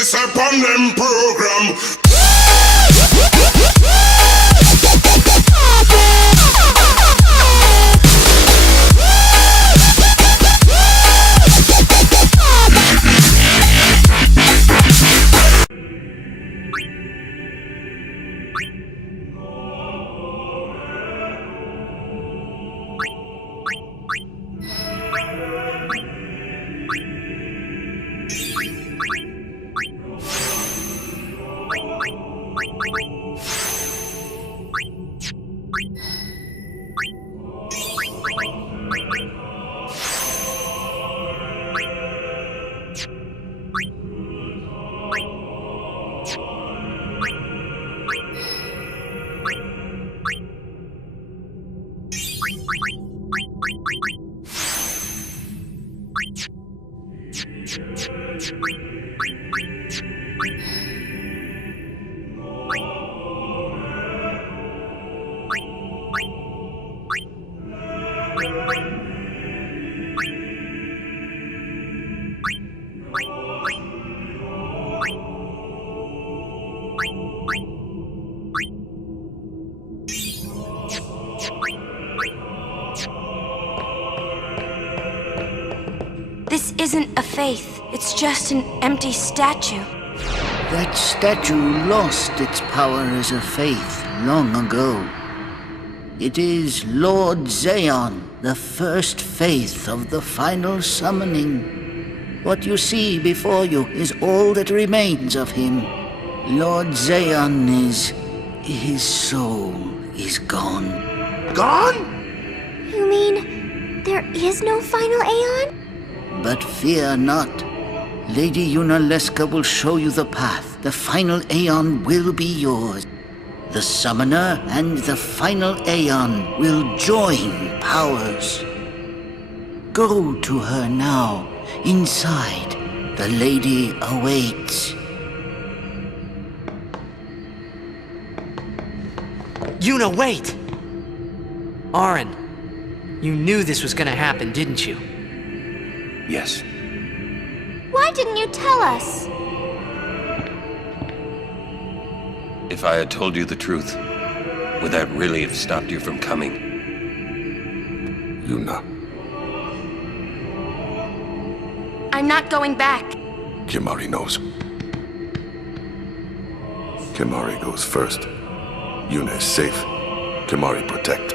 this upon them program. This isn't a faith. It's just an empty statue. That statue lost its power as a faith long ago. It is Lord Zeon, the first faith of the final summoning. What you see before you is all that remains of him. Lord Zeon is... his soul is gone. Gone? You mean there is no final Aeon? But fear not. Lady Yunalesca will show you the path. The final Aeon will be yours. The Summoner and the final Aeon will join powers. Go to her now. Inside, the lady awaits. Yuna, wait! Auron, you knew this was gonna happen, didn't you? Yes. Why didn't you tell us? If I had told you the truth, would that really have stopped you from coming? Yuna. I'm not going back. Kimahri knows. Kimahri goes first. Yuna is safe. Kimahri protect.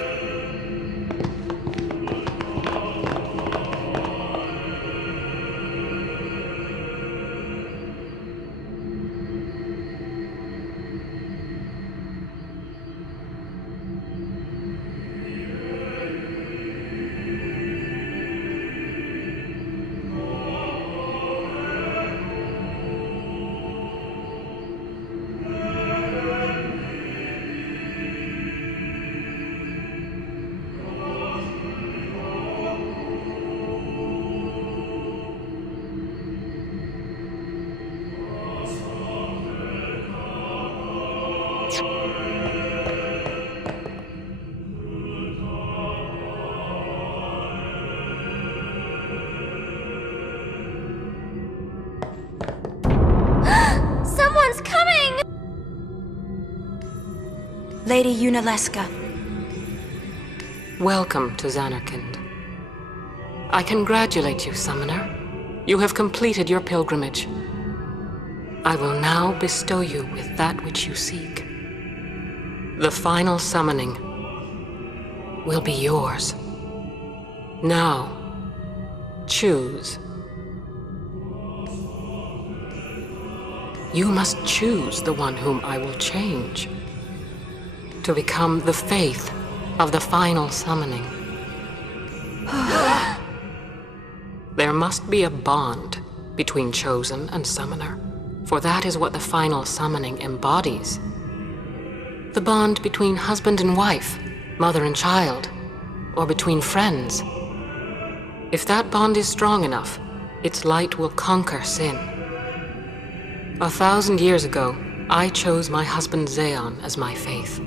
Someone's coming! Lady Yunalesca. Welcome to Zanarkand. I congratulate you, Summoner. You have completed your pilgrimage. I will now bestow you with that which you seek. The final summoning will be yours. Now, choose. You must choose the one whom I will change to become the faith of the final summoning. There must be a bond between Chosen and Summoner, for that is what the final summoning embodies. The bond between husband and wife, mother and child, or between friends. If that bond is strong enough, its light will conquer sin. 1,000 years ago, I chose my husband Zeon as my faith.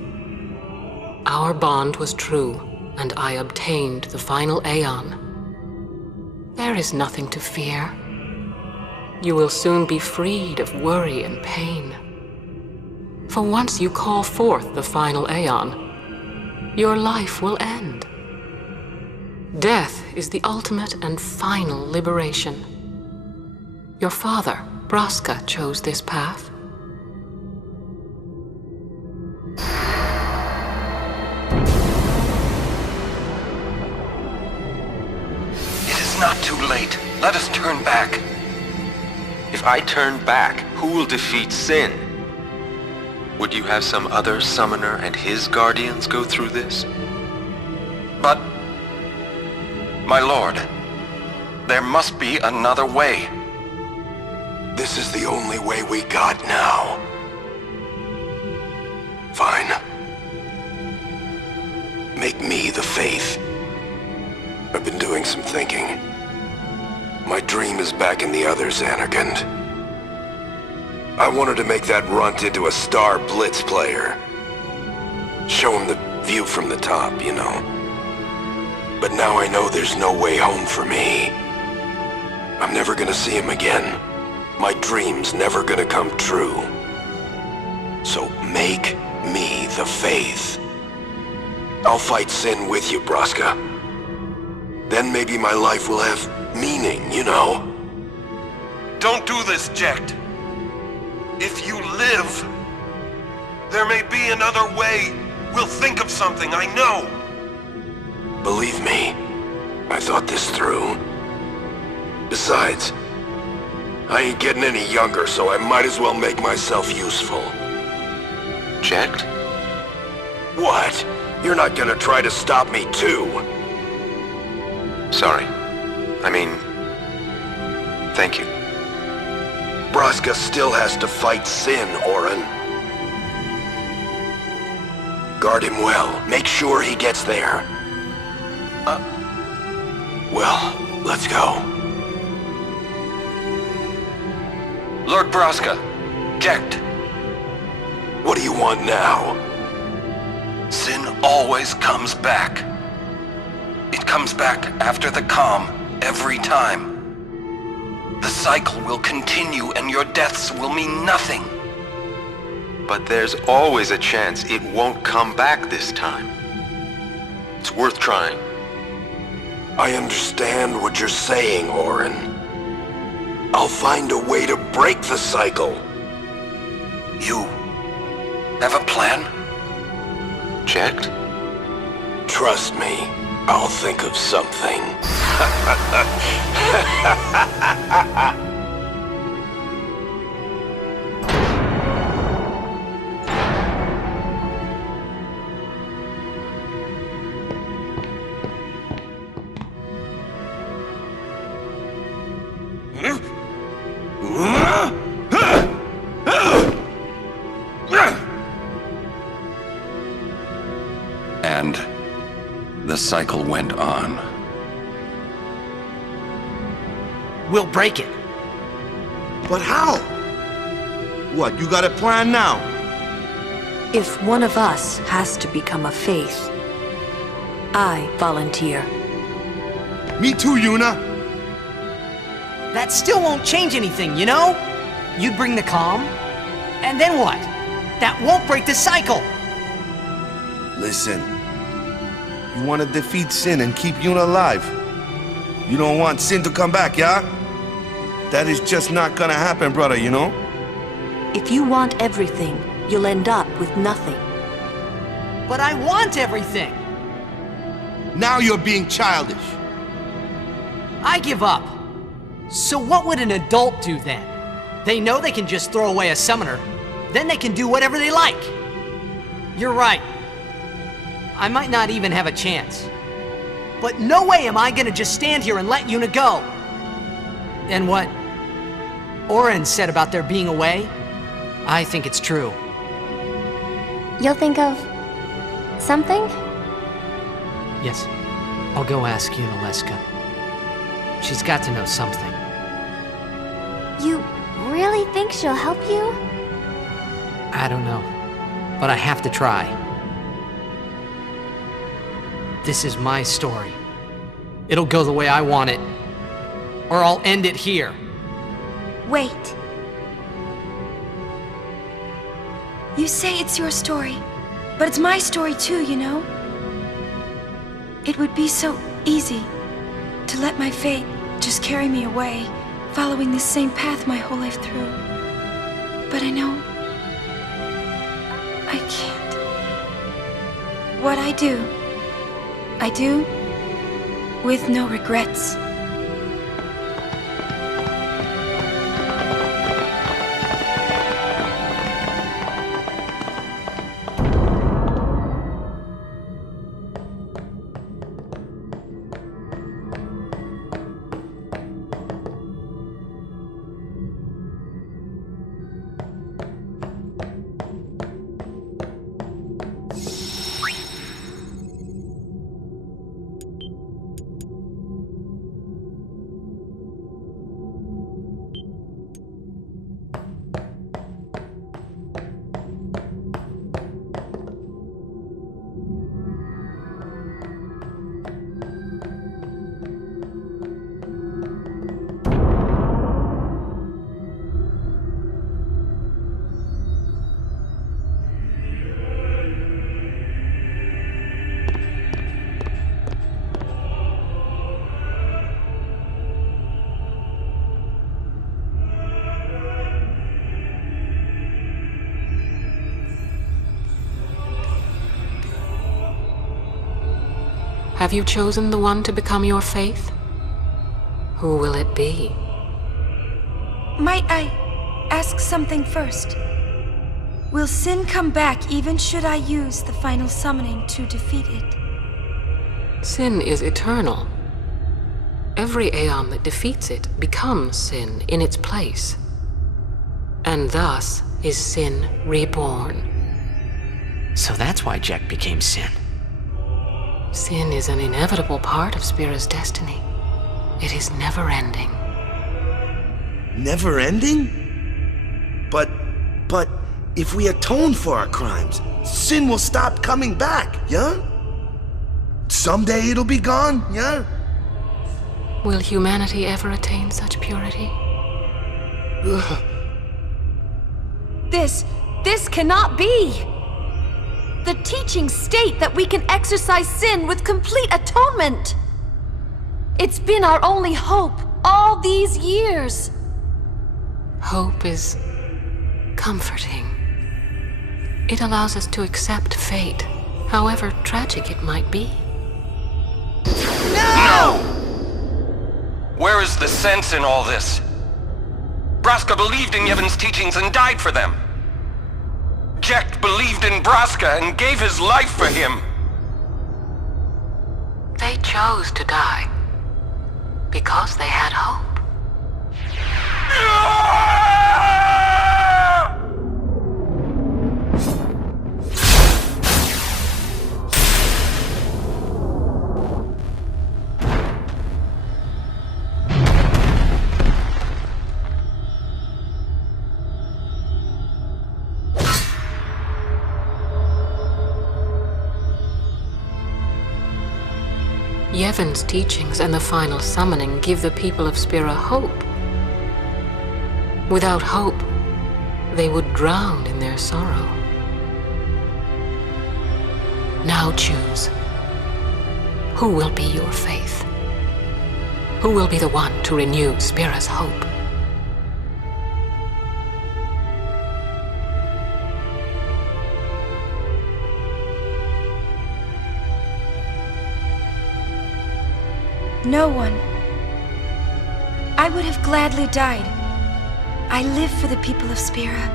Our bond was true, and I obtained the final Aeon. There is nothing to fear. You will soon be freed of worry and pain. For once you call forth the final Aeon, your life will end. Death is the ultimate and final liberation. Your father, Braska, chose this path. It is not too late. Let us turn back. If I turn back, who will defeat Sin? Would you have some other summoner and his guardians go through this? But, my lord, there must be another way. This is the only way we got now. Fine. Make me the Faith. I've been doing some thinking. My dream is back in the others, Anakin. I wanted to make that runt into a star blitz player. Show him the view from the top, you know. But now I know there's no way home for me. I'm never gonna see him again. My dream's never gonna come true. So make me the Faith. I'll fight Sin with you, Braska. Then maybe my life will have meaning, you know? Don't do this, Jecht. If you live, there may be another way. We'll think of something, I know. Believe me, I thought this through. Besides, I ain't getting any younger, so I might as well make myself useful. Jecht? What? You're not gonna try to stop me too? Sorry. I mean, thank you. Braska still has to fight Sin, Orin. Guard him well. Make sure he gets there. Well, let's go. Lord Braska, Jecht. What do you want now? Sin always comes back. It comes back after the calm, every time. The cycle will continue and your deaths will mean nothing. But there's always a chance it won't come back this time. It's worth trying. I understand what you're saying, Orin. I'll find a way to break the cycle. You have a plan? Jecht? Trust me, I'll think of something. And the cycle went on. We'll break it. But how? What, you got a plan now? If one of us has to become a Faith, I volunteer. Me too, Yuna. That still won't change anything, you know? You'd bring the calm, and then what? That won't break the cycle! Listen, you want to defeat Sin and keep Yuna alive. You don't want Sin to come back, yeah? That is just not gonna happen, brother, you know? If you want everything, you'll end up with nothing. But I want everything! Now you're being childish. I give up. So what would an adult do then? They know they can just throw away a summoner, then they can do whatever they like. You're right. I might not even have a chance. But no way am I gonna just stand here and let Yuna go. And what Orin said about there being a way, I think it's true. You'll think of something? Yes, I'll go ask Yunalesca. She's got to know something. You really think she'll help you? I don't know, but I have to try. This is my story. It'll go the way I want it, or I'll end it here. wait. You say it's your story, but it's my story too, you know? It would be so easy to let my fate just carry me away, following the same path my whole life through. But I know I can't. What I do with no regrets. Have you chosen the one to become your faith? Who will it be? Might I ask something first? Will sin come back even should I use the final summoning to defeat it? Sin is eternal. Every aeon that defeats it becomes sin in its place. And thus is sin reborn. So that's why Jack became Sin. Sin is an inevitable part of Spira's destiny. It is never-ending. Never-ending? But if we atone for our crimes, sin will stop coming back, yeah? Someday it'll be gone, yeah? Will humanity ever attain such purity? This cannot be! The teachings state that we can exorcise sin with complete atonement! It's been our only hope all these years! Hope is comforting. It allows us to accept fate, however tragic it might be. No! Where is the sense in all this? Braska believed in Yevon's teachings and died for them. Jack believed in Braska and gave his life for him. They chose to die because they had hope. Yevon's teachings and the final summoning give the people of Spira hope. Without hope, they would drown in their sorrow. Now choose. Who will be your faith? Who will be the one to renew Spira's hope? No one. I would have gladly died. I live for the people of Spira,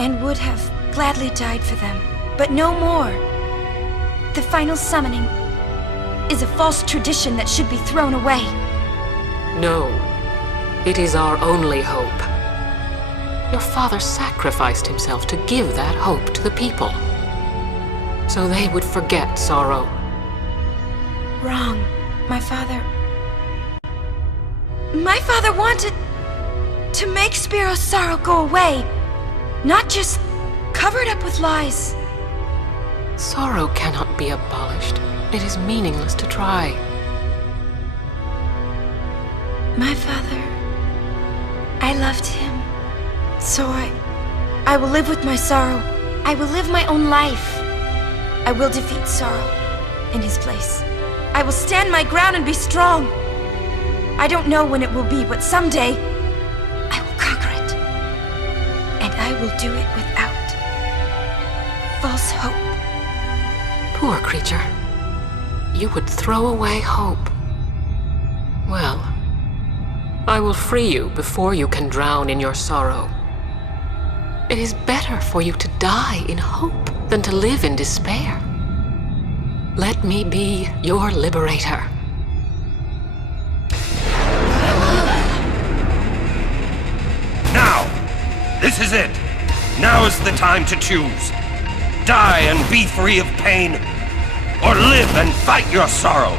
and would have gladly died for them, but no more. The final summoning is a false tradition that should be thrown away. No, it is our only hope. Your father sacrificed himself to give that hope to the people, so they would forget sorrow. Wrong. My father wanted to make Spiro's sorrow go away, not just cover it up with lies. Sorrow cannot be abolished. It is meaningless to try. My father, I loved him. So I will live with my sorrow. I will live my own life. I will defeat sorrow in his place. I will stand my ground and be strong. I don't know when it will be, but someday I will conquer it. And I will do it without false hope. Poor creature. You would throw away hope. Well, I will free you before you can drown in your sorrow. It is better for you to die in hope than to live in despair. Let me be your liberator. Now! This is it! Now is the time to choose. Die and be free of pain, or live and fight your sorrow.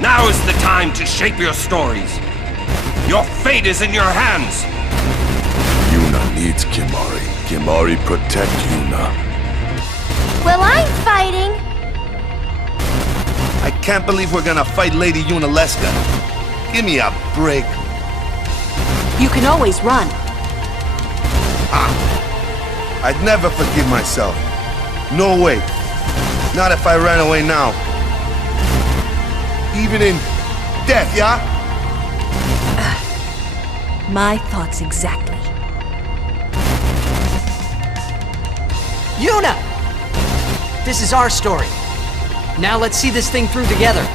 Now is the time to shape your stories. Your fate is in your hands. Yuna needs Kimahri. Kimahri, protect Yuna. Well, I'm fighting. I can't believe we're gonna fight Lady Yunalesca. Give me a break. You can always run. I'd never forgive myself. No way. Not if I ran away now. Even in death, yeah? My thoughts exactly. Yuna! This is our story. Now let's see this thing through together.